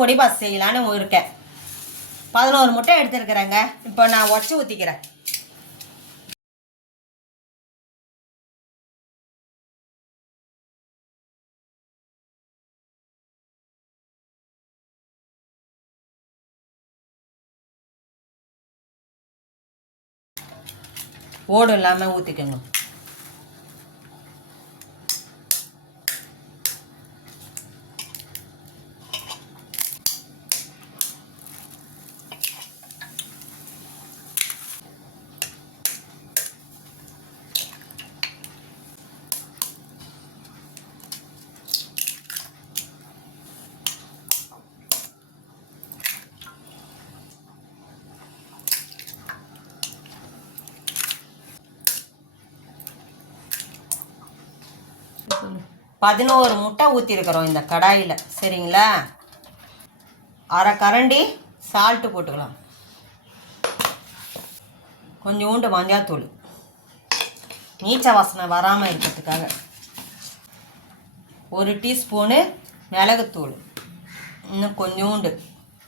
பொடி பாஸ் செய்யலான்னு இருக்கேன். 11 முட்டை எடுத்துருக்குறேங்க. இப்போ நான் உடச்சி ஊற்றிக்கிறேன். ஓடு இல்லாமல் ஊற்றிக்கோங்க. பதினோரு முட்டை ஊற்றிருக்கிறோம் இந்த கடாயில். சரிங்களா? அரை கரண்டி சால்ட்டு போட்டுக்கலாம். கொஞ்சோண்டு மஞ்சாத்தூள் நீச்ச வாசனை வராமல் இருக்கிறதுக்காக. 1 டீஸ்பூனு மிளகுத்தூள், இன்னும் கொஞ்சோண்டு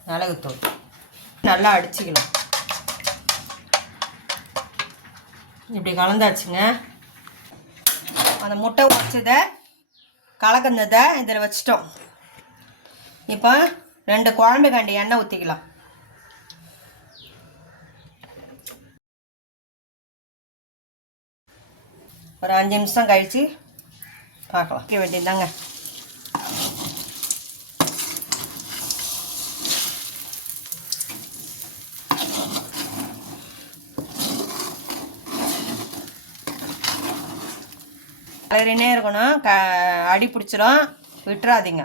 மிளகுத்தூள். நல்லா அடிச்சுக்கலாம். இப்படி கலந்தாச்சுங்க. அந்த முட்டை உடைச்சதை கலக்கந்ததை இதில் வச்சிட்டோம். இப்போ 2 குழம்பு கண்டி எண்ணெய் ஊற்றிக்கலாம். ஒரு 5 நிமிஷம் கழித்து பார்க்கலாம். வைக்க வேண்டியதாங்க. கலரினே இருக்கணும். அடி பிடிச்சிடும், விட்டுறாதீங்க.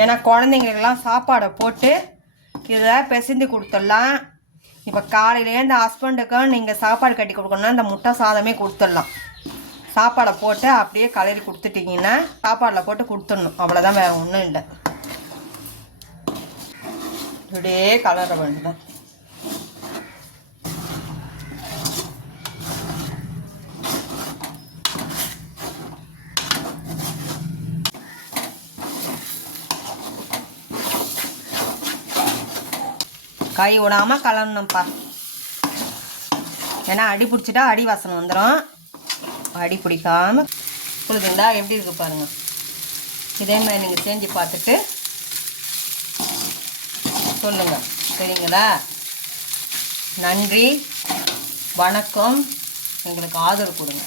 ஏன்னா குழந்தைங்களுக்கெல்லாம் சாப்பாடை போட்டு இதை பிசைந்து கொடுத்துடலாம். இப்போ காலையிலேருந்து ஹஸ்பண்டுக்கும் நீங்கள் சாப்பாடு கட்டி கொடுக்கணுன்னா இந்த முட்டை சாதமே கொடுத்துடலாம். சாப்பாடை போட்டு அப்படியே கலரி கொடுத்துட்டிங்கன்னா சாப்பாடில் போட்டு கொடுத்துடணும். அவ்வளோதான், வேறு ஒன்றும் இல்லை. இப்படியே கலர வேண்டியதான். கை விடாமல் கலரணும்ப்பா. ஏன்னா அடி பிடிச்சிட்டா அடி வாசனை வந்துடும். அடி பிடிக்காமல் புழுதுண்டா எப்படி இருக்குது பாருங்கள். இதே மாதிரி நீங்கள் செஞ்சு பார்த்துட்டு சொல்லுங்கள். சரிங்களா? நன்றி, வணக்கம். எங்களுக்கு ஆதரவு கொடுங்க.